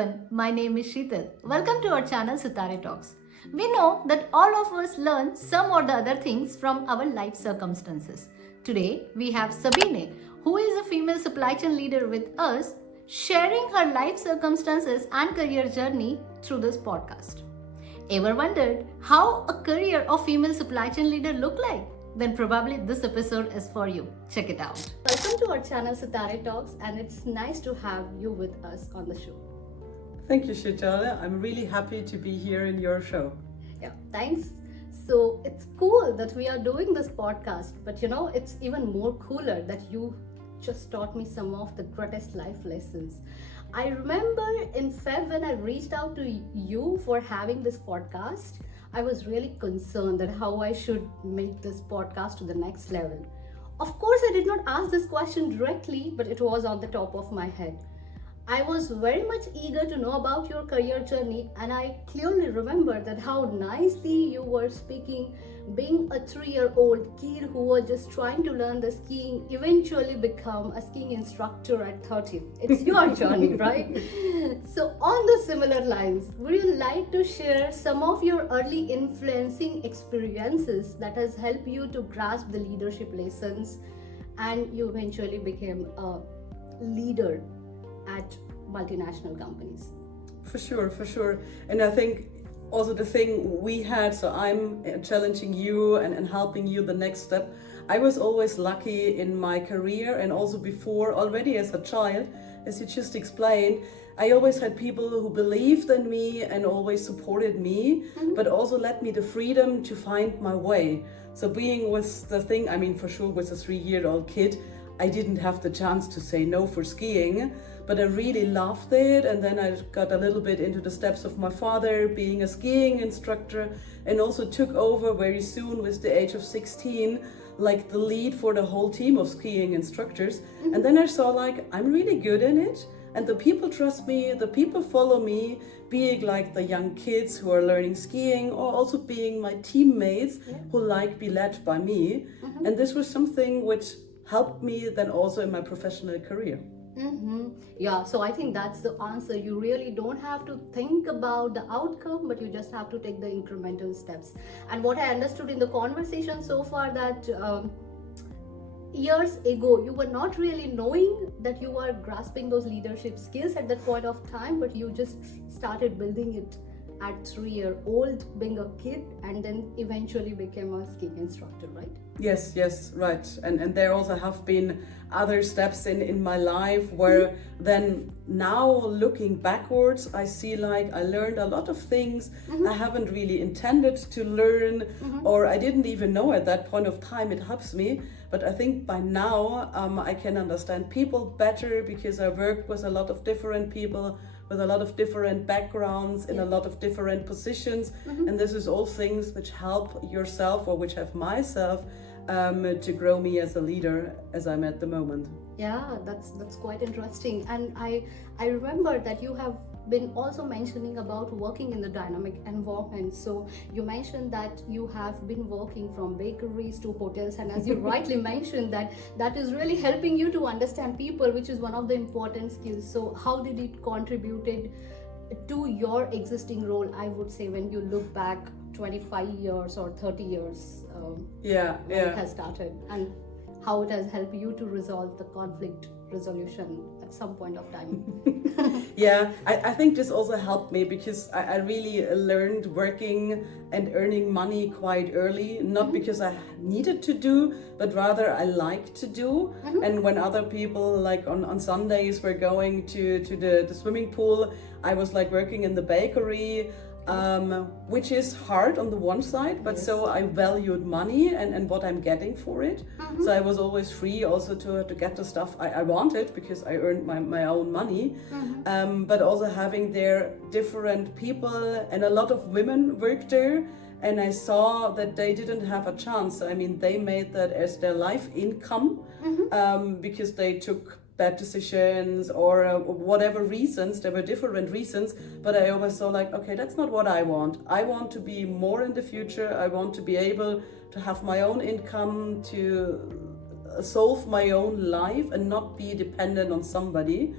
everyone, my name is Sheetal. Welcome to our channel Sitaretalks. We know that all of us learn some or the other things from our life circumstances. Today we have Sabine, who is a female supply chain leader with us, sharing her life circumstances and career journey through this podcast. Ever wondered how a career of female supply chain leader look like? Then probably this episode is for you. Check it out. Welcome to our channel Sitaretalks, and it's nice to have you with us on the show. Thank you, Sheetal. I'm really happy to be here in your show. Yeah, thanks. So it's cool that we are doing this podcast, but it's even more cooler that you just taught me some of the greatest life lessons. I remember in Feb when I reached out to you for having this podcast, I was really concerned that how I should make this podcast to the next level. Of course, I did not ask this question directly, but it was on the top of my head. I was very much eager to know about your career journey, and I clearly remember that how nicely you were speaking, being a 3-year-old kid who was just trying to learn the skiing, eventually become a skiing instructor at 30. It's your journey, right? So on the similar lines, would you like to share some of your early influencing experiences that has helped you to grasp the leadership lessons and you eventually became a leader at multinational companies? For sure. And I think also the thing we had, so I'm challenging you and helping you the next step. I was always lucky in my career and also before, already as a child, as you just explained, I always had people who believed in me and always supported me, but also let me the freedom to find my way. So being with the thing, I mean, for sure with a 3-year-old kid, I didn't have the chance to say no for skiing, but I really loved it. And then I got a little bit into the steps of my father, being a skiing instructor, and also took over very soon with the age of 16, like the lead for the whole team of skiing instructors. And then I saw like, I'm really good in it. And the people trust me, the people follow me, being like the young kids who are learning skiing or also being my teammates who like be led by me. And this was something which helped me then also in my professional career. Yeah, so I think that's the answer. You really don't have to think about the outcome, but you just have to take the incremental steps. And what I understood in the conversation so far that years ago, you were not really knowing that you were grasping those leadership skills at that point of time, but you just started building it at 3-year-old, being a kid, and then eventually became a skiing instructor, right? Yes, right. And there also have been other steps in my life where then now looking backwards, I see like I learned a lot of things I haven't really intended to learn, or I didn't even know at that point of time. It helps me. But I think by now I can understand people better because I worked with a lot of different people with a lot of different backgrounds in a lot of different positions. And this is all things which help yourself or which have myself to grow me as a leader as I'm at the moment. Yeah, that's quite interesting. And I remember that you have been also mentioning about working in the dynamic environment. So you mentioned that you have been working from bakeries to hotels, and as you rightly mentioned that is really helping you to understand people, which is one of the important skills. So how did it contributed to your existing role, I would say, when you look back 25 years or 30 years when it has started, and how it has helped you to resolve the conflict resolution at some point of time? Yeah, I think this also helped me because I really learned working and earning money quite early, not because I needed to do, but rather I liked to do. And when other people like on Sundays were going to the swimming pool, I was like working in the bakery, which is hard on the one side, but so I valued money and what I'm getting for it. So I was always free also to get the stuff I wanted because I earned my own money. But also having there different people, and a lot of women worked there, and I saw that they didn't have a chance. I mean, they made that as their life income because they took bad decisions or whatever reasons. There were different reasons, but I always saw like, okay, that's not what I want. I want to be more in the future. I want to be able to have my own income, to solve my own life and not be dependent on somebody.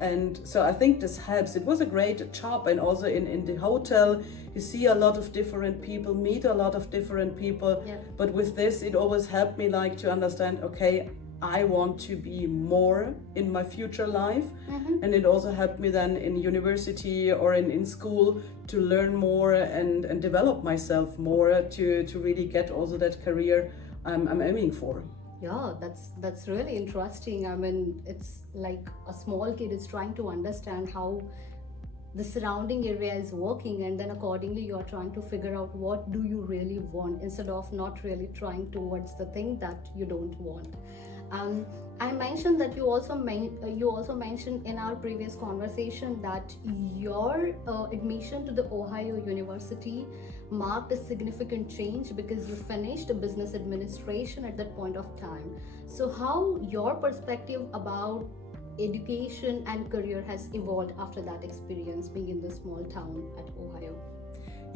And so I think this helps. It was a great job, and also in the hotel you see a lot of different people, meet a lot of different people. Yeah. But with this, it always helped me like to understand, okay, I want to be more in my future life. And it also helped me then in university or in school to learn more and develop myself more to really get also that career I'm aiming for. Yeah, that's really interesting. I mean, it's like a small kid is trying to understand how the surrounding area is working, and then accordingly you are trying to figure out what do you really want, instead of not really trying towards the thing that you don't want. I mentioned that you also mentioned in our previous conversation that your admission to the Ohio University marked a significant change because you finished a business administration at that point of time. So how your perspective about education and career has evolved after that experience being in this small town at Ohio?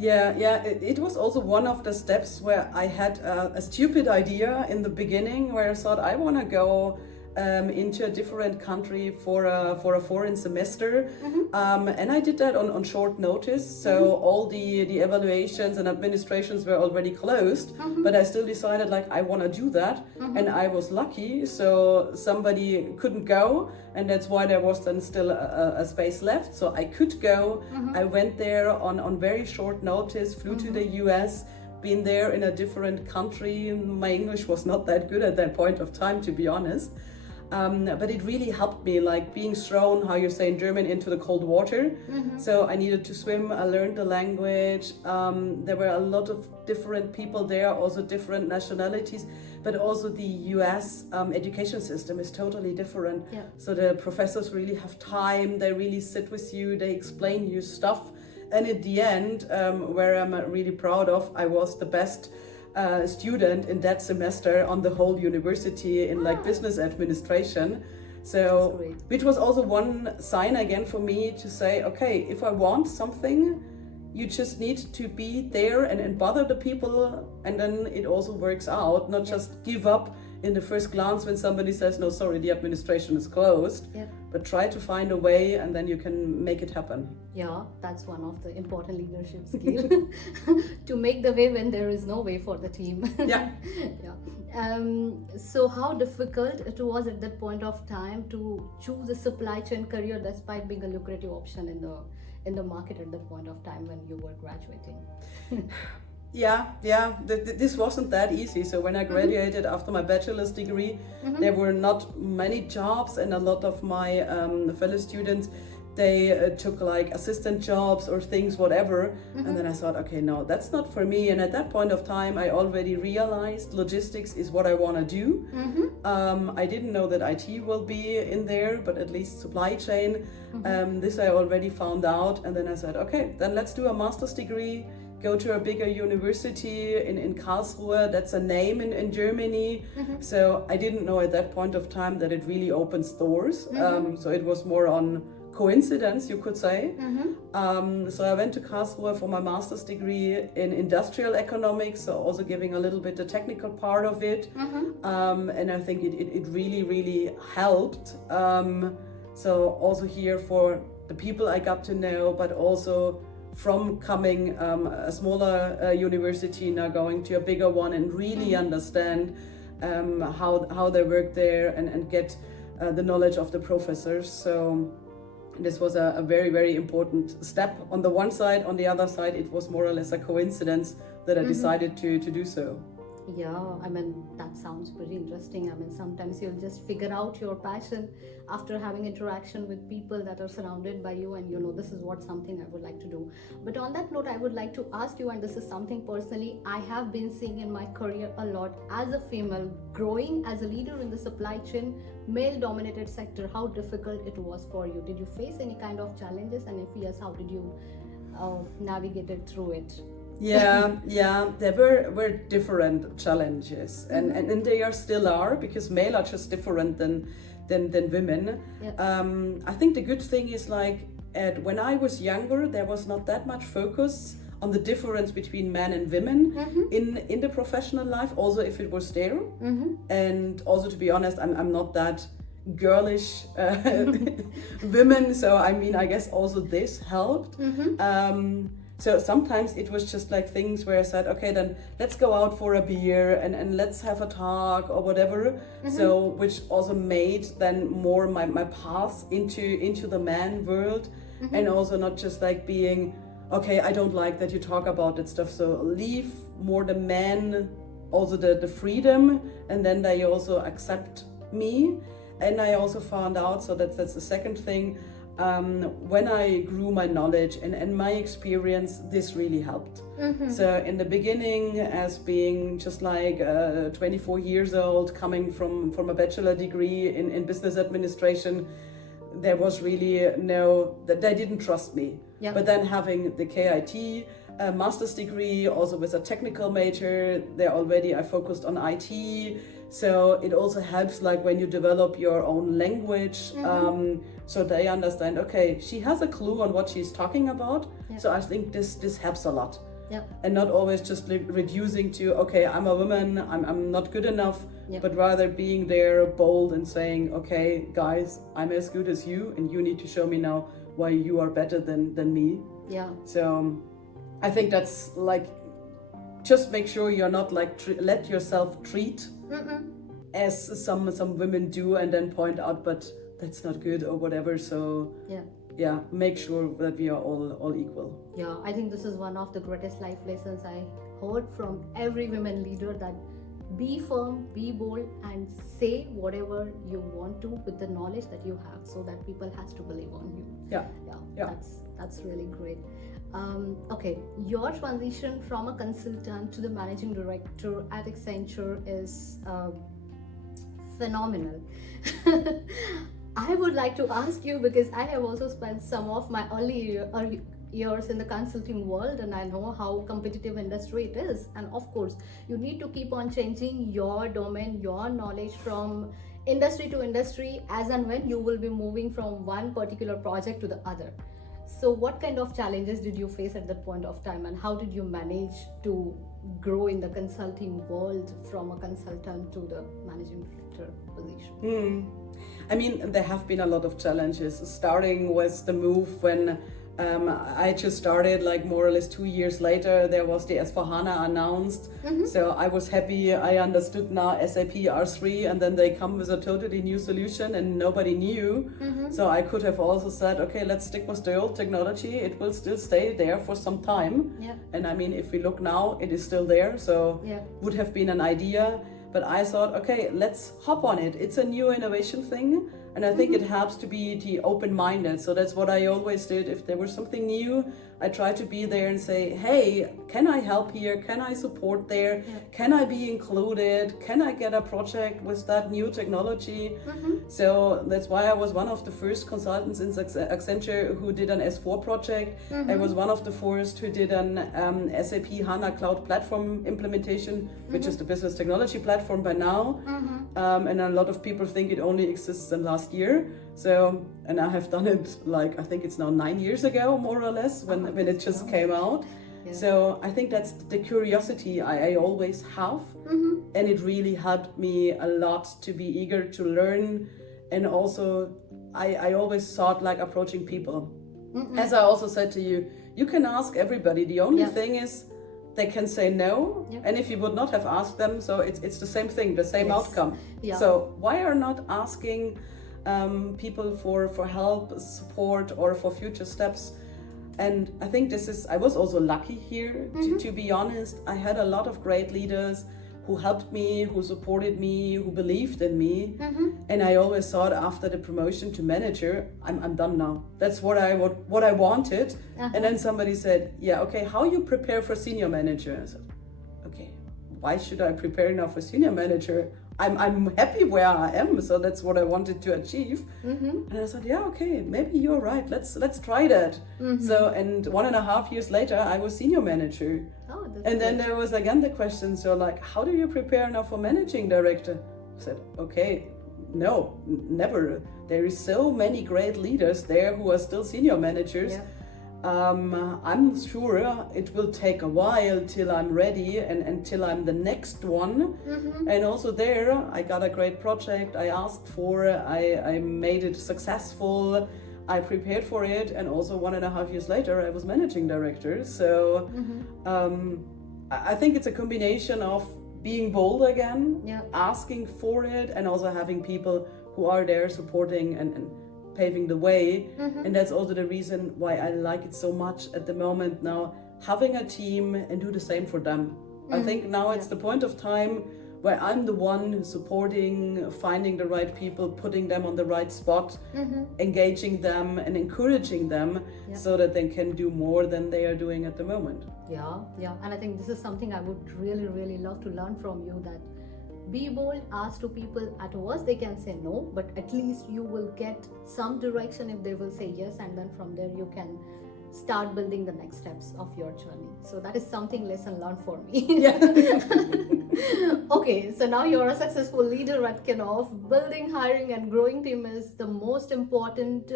Yeah, it was also one of the steps where I had a stupid idea in the beginning, where I thought I want to go into a different country for a foreign semester. And I did that on short notice. So all the evaluations and administrations were already closed, but I still decided like I want to do that. And I was lucky, so somebody couldn't go, and that's why there was then still a space left. So I could go. I went there on very short notice, flew to the US, been there in a different country. My English was not that good at that point of time, to be honest. But it really helped me, like being thrown, how you say in German, into the cold water. So I needed to swim. I learned the language. There were a lot of different people there, also different nationalities, but also the US education system is totally different. Yeah. So the professors really have time. They really sit with you. They explain you stuff. And at the end, where I'm really proud of, I was the best student in that semester on the whole university in like business administration. So which was also one sign again for me to say, okay, if I want something, you just need to be there and bother the people, and then it also works out, not just give up in the first glance when somebody says, no, sorry, the administration is closed. But try to find a way, and then you can make it happen. Yeah, that's one of the important leadership skills to make the way when there is no way for the team. Yeah. So how difficult it was at that point of time to choose a supply chain career despite being a lucrative option in the market at that point of time when you were graduating? This wasn't that easy. So when I graduated after my bachelor's degree, there were not many jobs, and a lot of my fellow students, they took like assistant jobs or things, whatever. And then I thought, okay, no, that's not for me. And at that point of time, I already realized logistics is what I want to do. I didn't know that IT will be in there, but at least supply chain. This I already found out. And then I said, okay, then let's do a master's degree. Go to a bigger university in Karlsruhe. That's a name in Germany. So I didn't know at that point of time that it really opens doors. So it was more on coincidence, you could say. So I went to Karlsruhe for my master's degree in industrial economics, so also giving a little bit the technical part of it. And I think it really, really helped. So also here for the people I got to know, but also from coming a smaller university, now going to a bigger one, and really understand how they work there and get the knowledge of the professors. So this was a very, very important step on the one side. On the other side, it was more or less a coincidence that I decided to do so. Yeah, I mean, that sounds pretty interesting. I mean, sometimes you'll just figure out your passion after having interaction with people that are surrounded by you, and you know, this is what something I would like to do. But on that note, I would like to ask you, and this is something personally I have been seeing in my career a lot as a female, growing as a leader in the supply chain, male-dominated sector, how difficult it was for you. Did you face any kind of challenges? And if yes, how did you navigate it through it? Yeah, there were different challenges, and they still are, because male are just different than women. I think the good thing is, like when I was younger, there was not that much focus on the difference between men and women in the professional life, also if it was there. And also, to be honest, I'm not that girlish women, so I mean, I guess also this helped. So sometimes it was just like things where I said, okay, then let's go out for a beer and let's have a talk or whatever. So which also made then more my path into the man world, and also not just like being, okay, I don't like that you talk about that stuff, so leave more the men also the freedom, and then they also accept me. And I also found out, so that's the second thing, when I grew my knowledge and my experience, this really helped. So in the beginning, as being just like 24 years old, coming from a bachelor degree in business administration, there was really that they didn't trust me. But then having the KIT master's degree, also with a technical major, I focused on IT. So it also helps, like when you develop your own language, so they understand, okay, she has a clue on what she's talking about. So I think this helps a lot. And not always just reducing to, okay, I'm a woman, I'm not good enough, but rather being there bold and saying, okay, guys, I'm as good as you, and you need to show me now why you are better than me. So I think that's like, just make sure you're not like let yourself treat as some women do, and then point out, but that's not good or whatever. So make sure that we are all equal. I think this is one of the greatest life lessons I heard from every women leader, that be firm, be bold, and say whatever you want to with the knowledge that you have, so that people has to believe on you. That's really great. Okay, your transition from a consultant to the managing director at Accenture is phenomenal. I would like to ask you, because I have also spent some of my early years in the consulting world, and I know how competitive industry it is, and of course you need to keep on changing your domain, your knowledge from industry to industry, as and when you will be moving from one particular project to the other. So what kind of challenges did you face at that point of time, and how did you manage to grow in the consulting world from a consultant to the managing director position? I mean, there have been a lot of challenges, starting with the move when I just started, like more or less 2 years later, there was the S/4HANA announced. So I was happy, I understood now SAP R3, and then they come with a totally new solution and nobody knew. So I could have also said, okay, let's stick with the old technology, it will still stay there for some time. And I mean, if we look now, it is still there, so would have been an idea. But I thought, okay, let's hop on it. It's a new innovation thing. And I think it helps to be open-minded. So that's what I always did. If there was something new, I tried to be there and say, hey, can I help here? Can I support there? Can I be included? Can I get a project with that new technology? So that's why I was one of the first consultants in Accenture who did an S4 project. I was one of the first who did an SAP HANA Cloud Platform implementation, which is the business technology platform by now. And a lot of people think it only exists in last year. So, and I have done it like, I think it's now 9 years ago, more or less, when it just came out. So I think that's the curiosity I always have. And it really helped me a lot to be eager to learn. And also, I always thought like approaching people. As I also said to you, you can ask everybody. The only thing is, they can say no, and if you would not have asked them, so it's the same thing, the same outcome. So why are not asking people for help, support, or for future steps? And I think I was also lucky here, to be honest. I had a lot of great leaders who helped me, who supported me, who believed in me. And I always thought after the promotion to manager, I'm done now. That's what I wanted. And then somebody said, yeah, okay, how you prepare for senior manager? I said, okay, why should I prepare now for senior manager? I'm happy where I am, so that's what I wanted to achieve. And I said, yeah, okay, maybe you're right. Let's try that. So, and 1.5 years later, I was senior manager. And then there was again the question, so like, how do you prepare now for managing director? I said, okay, no, never. There is so many great leaders there who are still senior managers. I'm sure it will take a while till I'm ready and until I'm the next one. And also there, I got a great project I asked for, I made it successful, I prepared for it, and also 1.5 years later, I was managing director. So I think it's a combination of being bold again, asking for it, and also having people who are there supporting and paving the way. And that's also the reason why I like it so much at the moment now, having a team and do the same for them. I think now it's the point of time where I'm the one supporting, finding the right people, putting them on the right spot, engaging them and encouraging them so that they can do more than they are doing at the moment. Yeah. And I think this is something I would really, really love to learn from you, that be bold, ask to people. At worst they can say no, but at least you will get some direction if they will say yes, and then from there you can start building the next steps of your journey. So that is something lesson learned for me. Okay, so now you're a successful leader at Knauf. Building, hiring and growing team is the most important,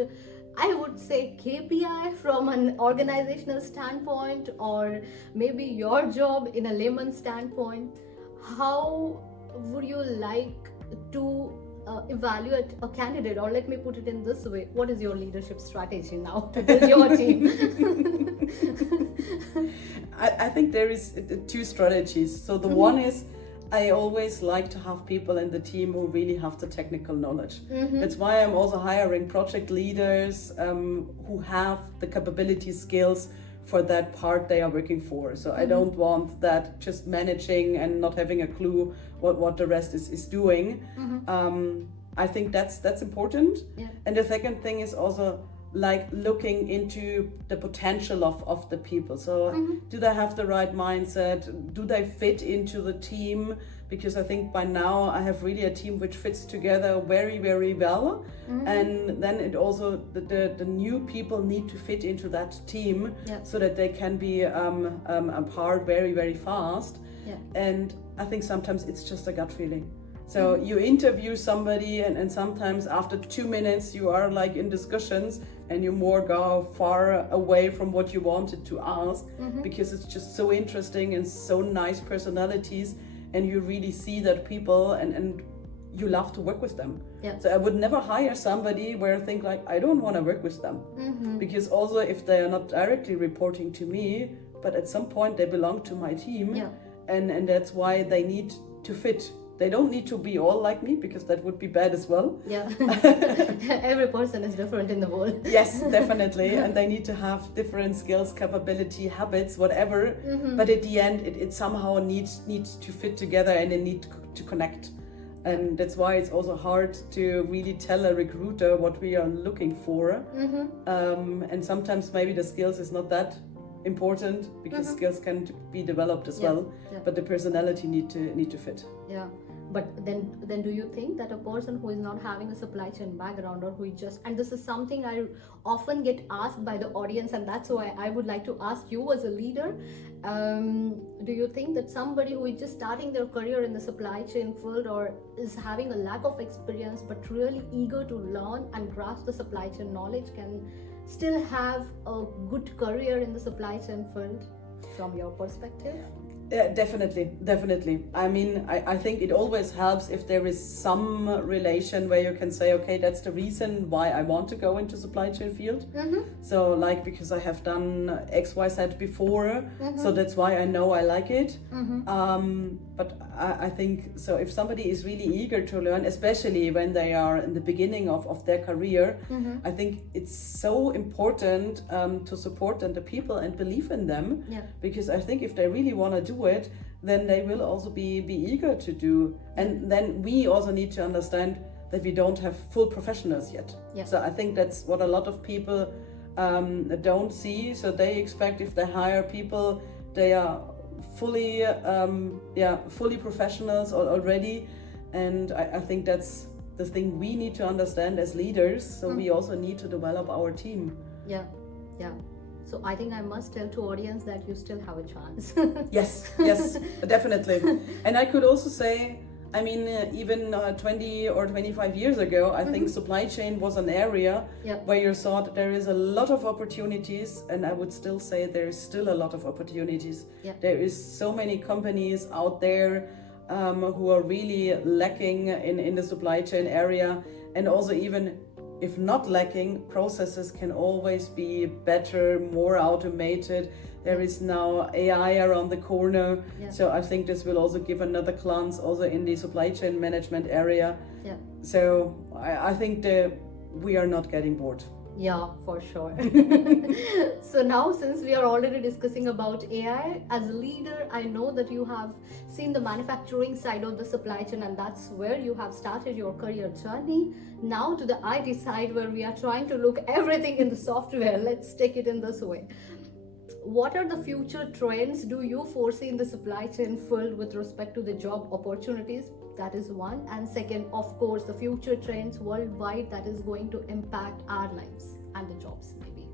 I would say, KPI from an organizational standpoint, or maybe your job in a layman's standpoint. How would you like to evaluate a candidate, or let me put it in this way, what is your leadership strategy now to build your team? I think there is two strategies. So the one is, I always like to have people in the team who really have the technical knowledge. That's why I'm also hiring project leaders who have the capability skills for that part they are working for. So I don't want that just managing and not having a clue what the rest is doing. I think that's important. And the second thing is also like looking into the potential of the people. So do they have the right mindset? Do they fit into the team? Because I think by now I have really a team which fits together very, very well. And then it also, the new people need to fit into that team so that they can be a part very, very fast. And I think sometimes it's just a gut feeling. So you interview somebody and sometimes after 2 minutes you are like in discussions and you more go far away from what you wanted to ask because it's just so interesting and so nice personalities, and you really see that people and you love to work with them. So I would never hire somebody where I think like, I don't want to work with them. Because also if they are not directly reporting to me, but at some point they belong to my team, and that's why they need to fit. They don't need to be all like me, because that would be bad as well. Every person is different in the world. Yes, definitely. And they need to have different skills, capability, habits, whatever. But at the end, it somehow needs to fit together, and they need to connect. And that's why it's also hard to really tell a recruiter what we are looking for. And sometimes maybe the skills is not that important, because skills can be developed as well. But the personality need to fit. But then do you think that a person who is not having a supply chain background, or who just, and this is something I often get asked by the audience, and that's why I would like to ask you as a leader, do you think that somebody who is just starting their career in the supply chain field, or is having a lack of experience but really eager to learn and grasp the supply chain knowledge, can still have a good career in the supply chain field from your perspective? Yeah, definitely. I mean, I think it always helps if there is some relation where you can say, okay, that's the reason why I want to go into supply chain field. So like, because I have done XYZ before, so that's why I know I like it. But I think, so if somebody is really eager to learn, especially when they are in the beginning of their career, I think it's so important to support them, the people, and believe in them. Because I think if they really want to do it, then they will also be eager to do. And then we also need to understand that we don't have full professionals yet. So I think that's what a lot of people don't see. So they expect if they hire people, they are fully professionals already. And I think that's the thing we need to understand as leaders. So we also need to develop our team. So I think I must tell to audience that you still have a chance. Yes, definitely. And I could also say, I mean, even 20 or 25 years ago, I think supply chain was an area where you thought there is a lot of opportunities, and I would still say there is still a lot of opportunities. There is so many companies out there who are really lacking in the supply chain area, and also even if not lacking, processes can always be better, more automated. There is now AI around the corner. So I think this will also give another glance also in the supply chain management area. So I think we are not getting bored. Yeah, for sure. So now, since we are already discussing about AI, as a leader, I know that you have seen the manufacturing side of the supply chain, and that's where you have started your career journey. Now to the IT side, where we are trying to look everything in the software. Let's take it in this way. What are the future trends do you foresee in the supply chain field with respect to the job opportunities? That is one. And second, of course, the future trends worldwide that is going to impact our lives and the jobs, maybe.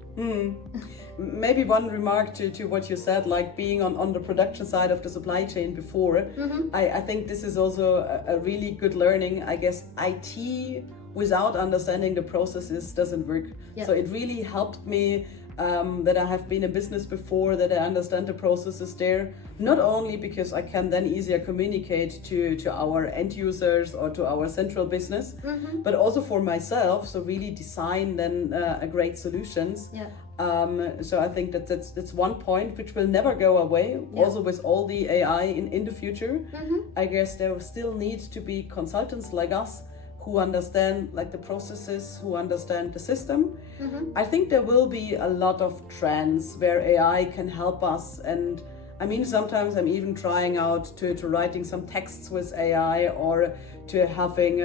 Maybe one remark to what you said, like being on the production side of the supply chain before. I think this is also a really good learning. I guess IT without understanding the processes doesn't work. So it really helped me that I have been in business before, that I understand the processes there, not only because I can then easier communicate to our end users or to our central business, but also for myself, so really design then a great solutions. So I think that's one point which will never go away, also with all the AI in the future. I guess there still needs to be consultants like us who understand like the processes, who understand the system. I think there will be a lot of trends where AI can help us, and I mean sometimes I'm even trying out to writing some texts with AI, or to having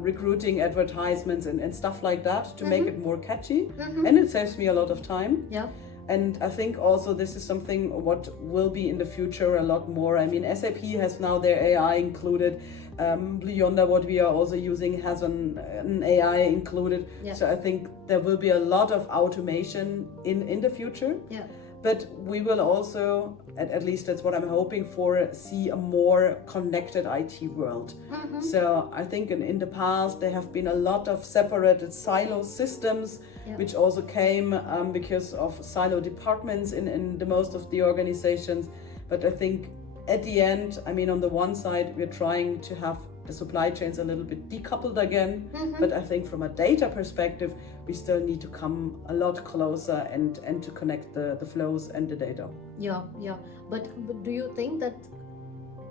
recruiting advertisements and stuff like that to make it more catchy, and it saves me a lot of time. And I think also this is something what will be in the future a lot more. I mean, SAP has now their AI included. Blue Yonder, what we are also using, has an AI included. So I think there will be a lot of automation in the future. But we will also, at least that's what I'm hoping for, see a more connected IT world. So I think in the past there have been a lot of separated silo systems, which also came because of silo departments in the most of the organizations. But I think at the end, I mean, on the one side, we're trying to have the supply chains a little bit decoupled again. But I think from a data perspective, we still need to come a lot closer and to connect the flows and the data. But do you think that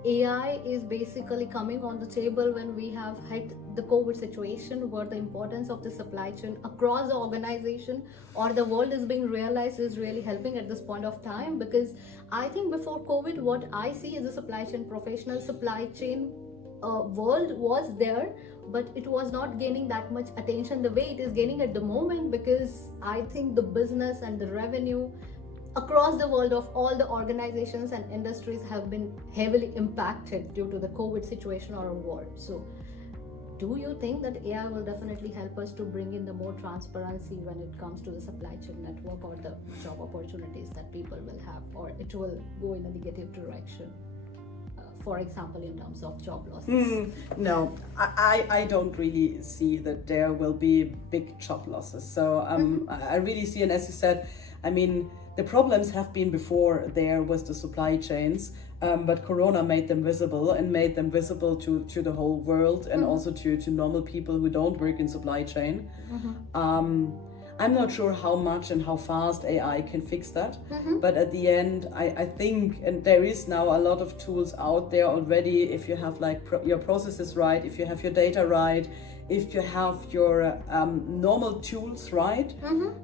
AI is basically coming on the table when we have had the COVID situation, where the importance of the supply chain across the organization or the world is being realized is really helping at this point of time? Because I think before COVID, what I see as a supply chain professional, supply chain world was there, but it was not gaining that much attention the way it is gaining at the moment, because I think the business and the revenue across the world of all the organizations and industries have been heavily impacted due to the COVID situation or a war. So do you think that AI will definitely help us to bring in the more transparency when it comes to the supply chain network or the job opportunities that people will have, or it will go in a negative direction? For example, in terms of job losses? No, I don't really see that there will be big job losses. So I really see, and as you said, I mean, the problems have been before there with the supply chains, but Corona made them visible and made them visible to the whole world, and also to normal people who don't work in supply chain. I'm not sure how much and how fast AI can fix that, but at the end, I think, and there is now a lot of tools out there already, if you have like your processes right, if you have your data right, if you have your normal tools right.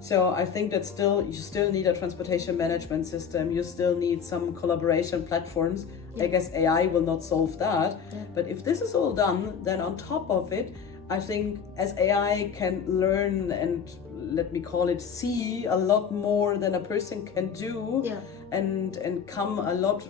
So I think that you still need a transportation management system, you still need some collaboration platforms. I guess AI will not solve that, but if this is all done, then on top of it, I think as AI can learn and, let me call it, see a lot more than a person can do, and come a lot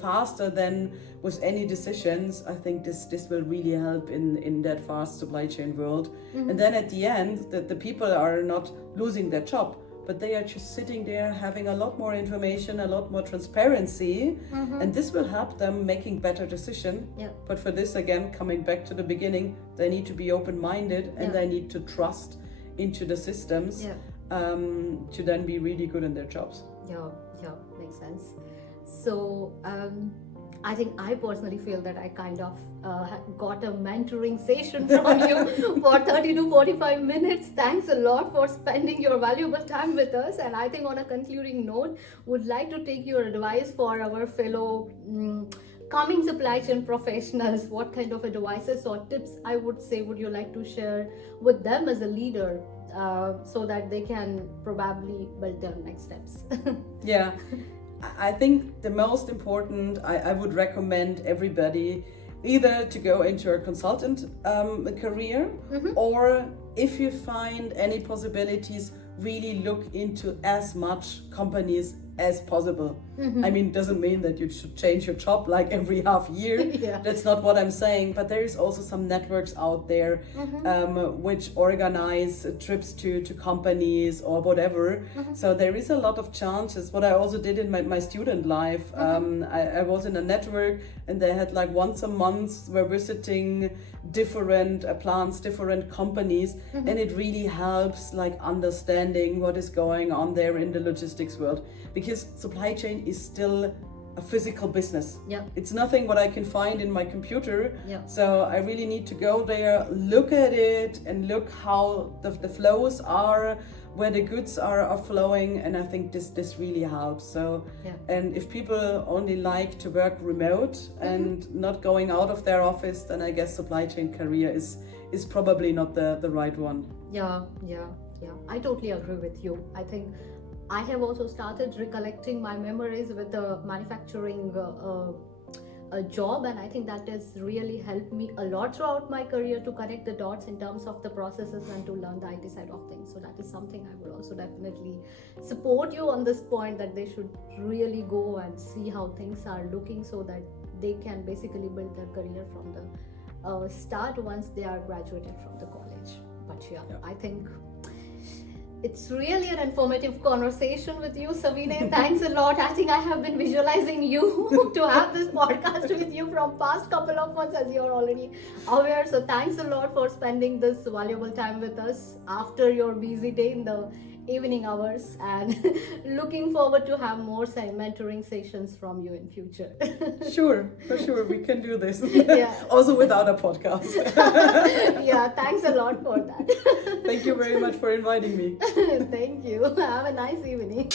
faster than with any decisions, I think this will really help in that fast supply chain world. And then at the end, the people are not losing their job, but they are just sitting there having a lot more information, a lot more transparency, and this will help them making better decision. Yeah. But for this, again, coming back to the beginning, they need to be open-minded and they need to trust into the systems to then be really good in their jobs. Yeah, makes sense. So I think I personally feel that I kind of got a mentoring session from you for 30 to 45 minutes. Thanks a lot for spending your valuable time with us. And I think on a concluding note, would like to take your advice for our fellow coming supply chain professionals. What kind of advices or tips, I would say, would you like to share with them as a leader so that they can probably build their next steps? Yeah. I think the most important, I would recommend everybody either to go into a consultant career, or if you find any possibilities, really look into as much companies as possible. I mean, doesn't mean that you should change your job like every half year. That's not what I'm saying. But there is also some networks out there which organize trips to companies or whatever. So there is a lot of chances. What I also did in my student life, I was in a network and they had like once a month we're visiting different plants, different companies, and it really helps like understanding what is going on there in the logistics world, because supply chain is still a physical business. It's nothing what I can find in my computer. So I really need to go there, look at it, and look how the flows are, where the goods are flowing, and I think this really helps. So and if people only like to work remote and not going out of their office, then I guess supply chain career is probably not the right one. Yeah, I totally agree with you. I think I have also started recollecting my memories with the manufacturing a job, and I think that has really helped me a lot throughout my career to connect the dots in terms of the processes and to learn the IT side of things. So that is something I would also definitely support you on this point, that they should really go and see how things are looking so that they can basically build their career from the start once they are graduated from the college. But I think it's really an informative conversation with you, Sabine. Thanks a lot. I think I have been visualizing you to have this podcast with you from past couple of months, as you're already aware. So thanks a lot for spending this valuable time with us after your busy day in the evening hours, and looking forward to have more mentoring sessions from you in future. Sure, for sure, we can do this. Also without a podcast. Thanks a lot for that. Thank you very much for inviting me. Thank you. Have a nice evening.